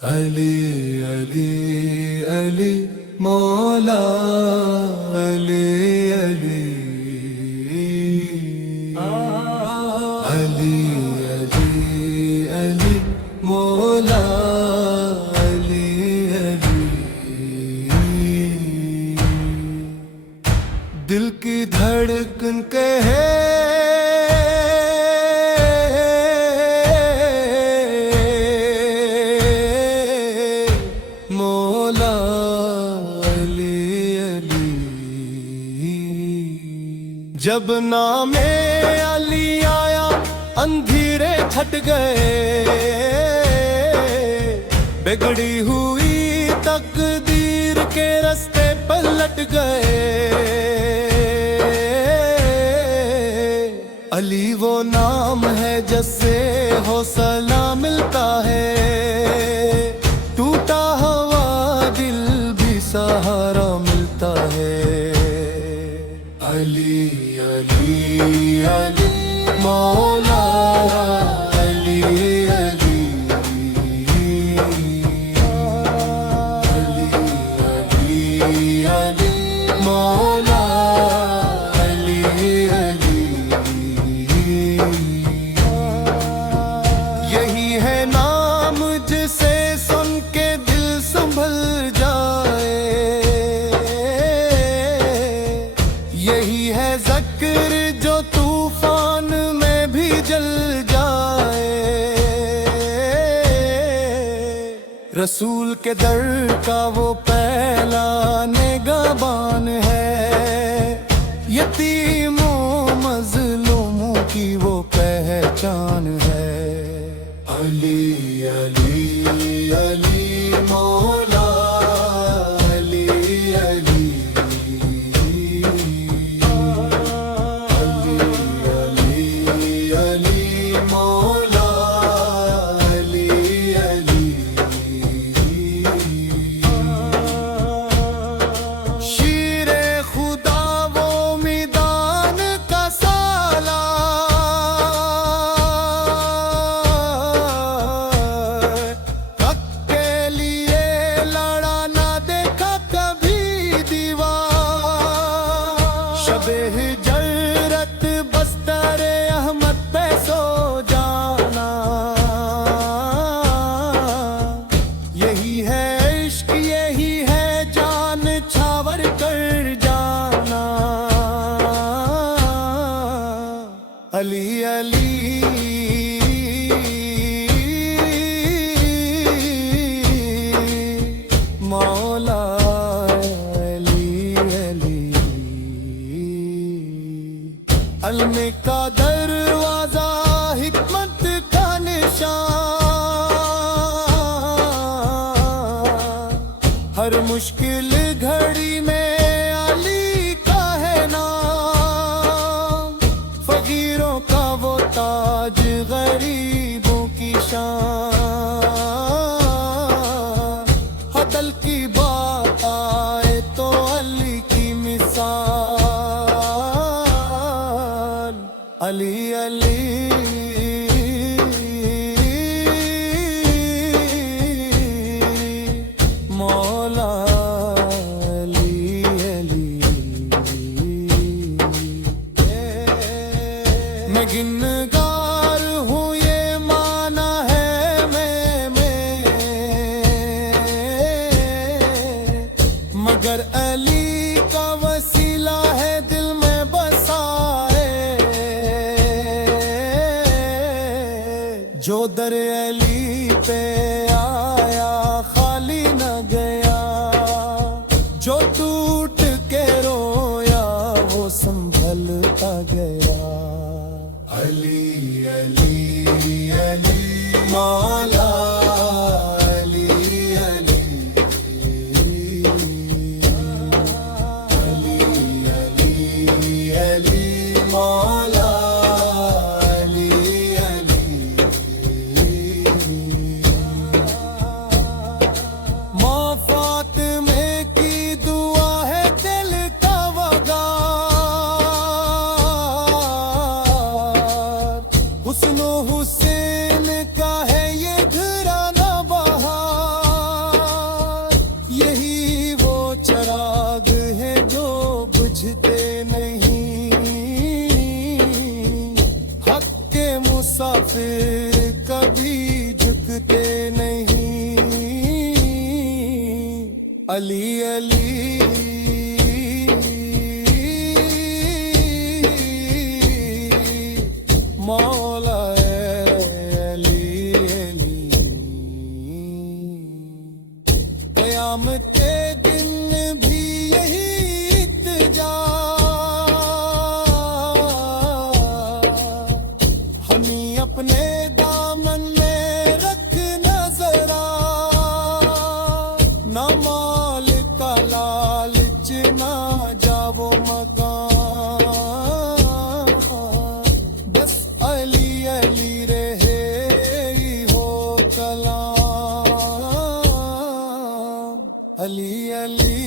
علی علی علی مولا علی علی علی علی علی مولا علی علی دل کی دھڑکن کہے جب نام علی آیا اندھیرے چھٹ گئے، بگڑی ہوئی تقدیر کے رستے پلٹ گئے۔ علی وہ نام ہے جس سے حوصلہ ملتا ہے، ٹوٹا ہوا دل بھی سہارا ملتا ہے۔ علی علی علی مولا علی علی علی علی علی مولا علی علی یہی ہے نام جسے سن کے دل سنبھل جائے، یہی ہے ذکر جو طوفان میں بھی جل جائے۔ رسول کے در کا وہ پہلا نگہبان ہے، یتیموں مظلوموں کی وہ پہچان ہے۔ علی علی علی مولا علی علی ہجرت بستر احمد پہ سو جانا، یہی ہے عشق یہی ہے جان چھاور کر جانا۔ علی علی مولا علم کا دروازہ حکمت کا نشان، ہر مشکل گھڑی میں علی کا ہے نام، فقیروں کا وہ تاج غریبوں کی شان، عدل کی بات آئے تو علی کی مثال۔ علی علی مولا علی علی میں گنگار ہوں یہ مانا ہے میں مگر علی کا وسیلہ ہے دل میں بسائے۔ جو در علی پہ آیا خالی نہ گیا، جو ٹوٹ کے رویا وہ سنبھلتا گیا۔ علی علی علی مولا علی علی علی علی مولا علی علی قیامت کے دن بھی یہی التجا ہمیں اپنے دامن میں رکھ نظرا نہ مال کا لالچ نہ جاو مگان بس علی علی رہے ہو کلام علی علی